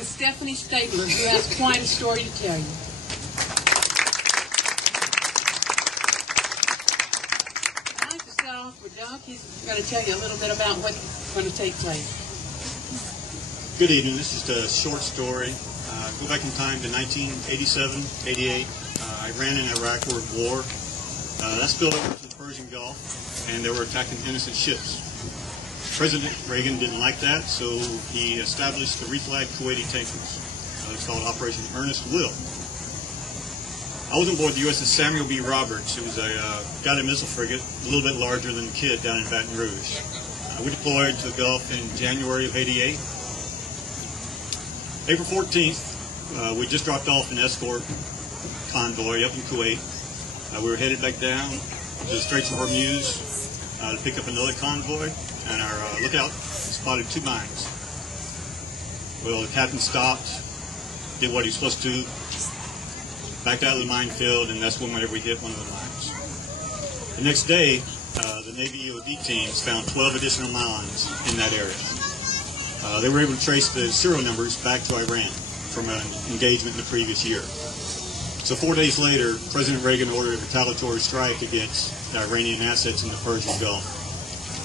is Stephanie Stabler, who has quite a story to tell you. I'd like to start off with Doug. He's going to tell you a little bit about what's going to take place. Good evening. This is a short story. Go back in time to 1987, 88. Iran and Iraq were at war. That spilled over to the Persian Gulf, and they were attacking innocent ships. President Reagan didn't like that, so he established the reflagged Kuwaiti tankers. It's called Operation Earnest Will. I was on board the USS Samuel B. Roberts. It was a guided missile frigate, a little bit larger than the Kidd down in Baton Rouge. We deployed to the Gulf in January of '88. April 14th, we just dropped off an escort convoy up in Kuwait. We were headed back down to the Straits of Hormuz to pick up another convoy, and our lookout spotted 2 mines. Well, the captain stopped, did what he was supposed to do, backed out of the minefield, and that's whenever we hit one of the mines. The next day, the Navy EOD teams found 12 additional mines in that area. They were able to trace the serial numbers back to Iran from an engagement in the previous year. So 4 days later, President Reagan ordered a retaliatory strike against the Iranian assets in the Persian Gulf.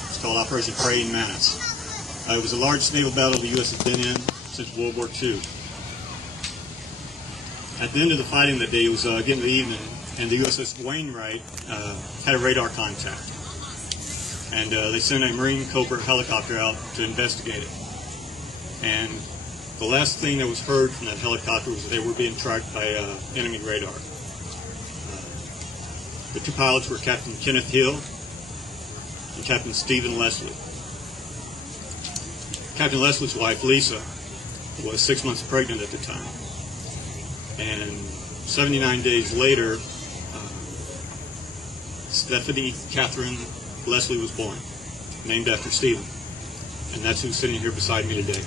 It's called Operation Praying Mantis. It was the largest naval battle the U.S. has been in since World War II. At the end of the fighting that day, it was getting to the evening, and the USS Wainwright had a radar contact. And they sent a Marine Cobra helicopter out to investigate it. And the last thing that was heard from that helicopter was that they were being tracked by enemy radar. The 2 pilots were Captain Kenneth Hill and Captain Stephen Leslie. Captain Leslie's wife, Lisa, was 6 months pregnant at the time. And 79 days later, Stephanie Catherine Leslie was born, named after Stephen. And that's who's sitting here beside me today.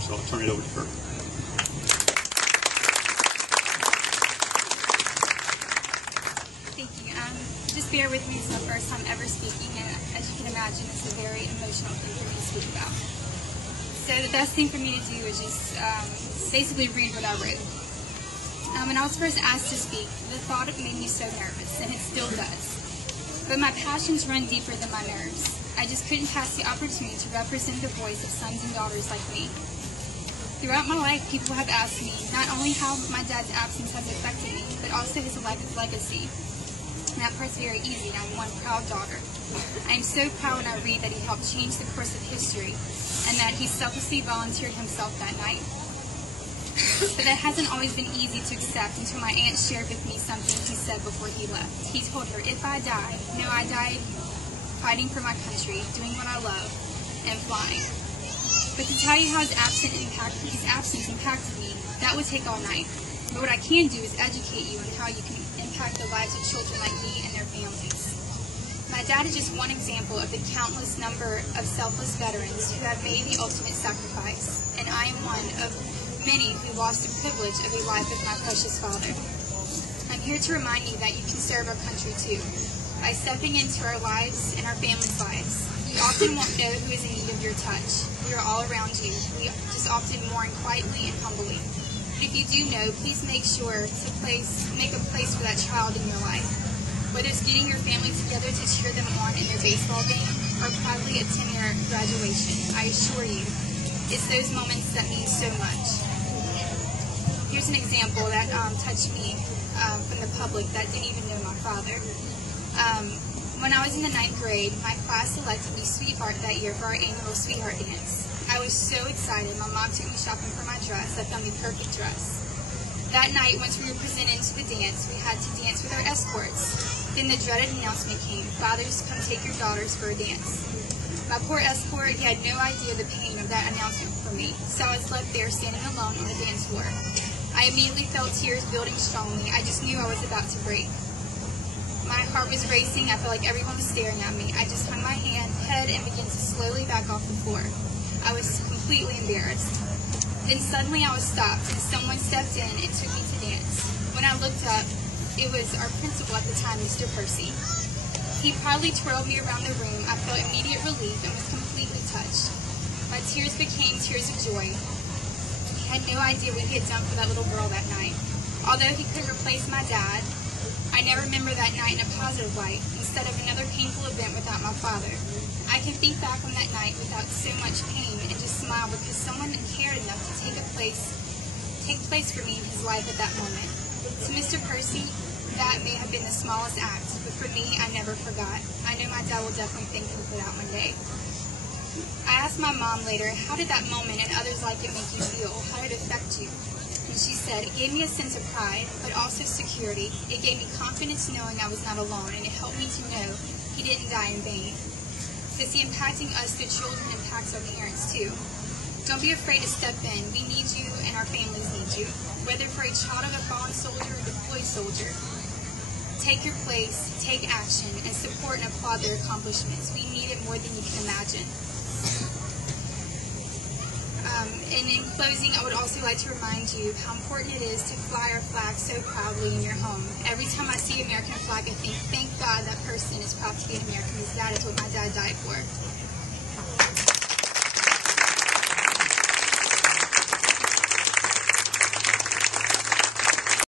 So I'll turn it over to her. Thank you. Just bear with me. It's my first time ever speaking, and as you can imagine, it's a very emotional thing for me to speak about. So the best thing for me to do is just basically read what I wrote. When I was first asked to speak, the thought of it made me so nervous, and it still does. But my passions run deeper than my nerves. I just couldn't pass the opportunity to represent the voice of sons and daughters like me. Throughout my life, people have asked me not only how my dad's absence has affected me, but also his legacy. And that part's very easy. I'm one proud daughter. I am so proud when I read that he helped change the course of history, and that he selflessly volunteered himself that night. But that hasn't always been easy to accept until my aunt shared with me something he said before he left. He told her, if I die, know I died fighting for my country, doing what I love, and flying. But to tell you how his absence impacted me, that would take all night. But what I can do is educate you on how you can impact the lives of children like me and their families. My dad is just one example of the countless number of selfless veterans who have made the ultimate sacrifice, and I am one of many who lost the privilege of a life with my precious father. I'm here to remind you that you can serve our country too, by stepping into our lives and our families' lives. You often won't know who is in need of your touch. We are all around you. We just often mourn quietly and humbly. But if you do know, please make sure to make a place for that child in your life. Whether it's getting your family together to cheer them on in their baseball game or proudly attending their graduation, I assure you, it's those moments that mean so much. Here's an example that touched me from the public that didn't even know my father. When I was in the 9th grade, my class selected me Sweetheart that year for our annual Sweetheart Dance. I was so excited. My mom took me shopping for my dress. I found the perfect dress. That night, once we were presented to the dance, we had to dance with our escorts. Then the dreaded announcement came, fathers, come take your daughters for a dance. My poor escort, he had no idea the pain of that announcement for me, so I was left there standing alone on the dance floor. I immediately felt tears building strongly. I just knew I was about to break. My heart was racing. I felt like everyone was staring at me. I just hung my head and began to slowly back off the floor. I was completely embarrassed. Then suddenly I was stopped, and someone stepped in and took me to dance. When I looked up, it was our principal at the time, Mr. Percy. He proudly twirled me around the room. I felt immediate relief and was completely touched. My tears became tears of joy. had no idea what he had done for that little girl that night. Although he could replace my dad, I now remember that night in a positive light, instead of another painful event without my father. I can think back on that night without so much pain and just smile because someone cared enough to take place for me in his life at that moment. To Mr. Percy, that may have been the smallest act, but for me, I never forgot. I know my dad will definitely thank me for that one day. I asked my mom later, how did that moment and others like it make you feel? How did it affect you? And she said, it gave me a sense of pride, but also security. It gave me confidence knowing I was not alone, and it helped me to know he didn't die in vain. To see impacting us through children impacts our parents too. Don't be afraid to step in. We need you and our families need you. Whether for a child of a fallen soldier or deployed soldier, take your place, take action, and support and applaud their accomplishments. We need it more than you can imagine. And in closing, I would also like to remind you how important it is to fly our flag so proudly in your home. Every time I see an American flag, I think, thank God that person is proud to be an American, because that is what my dad died for.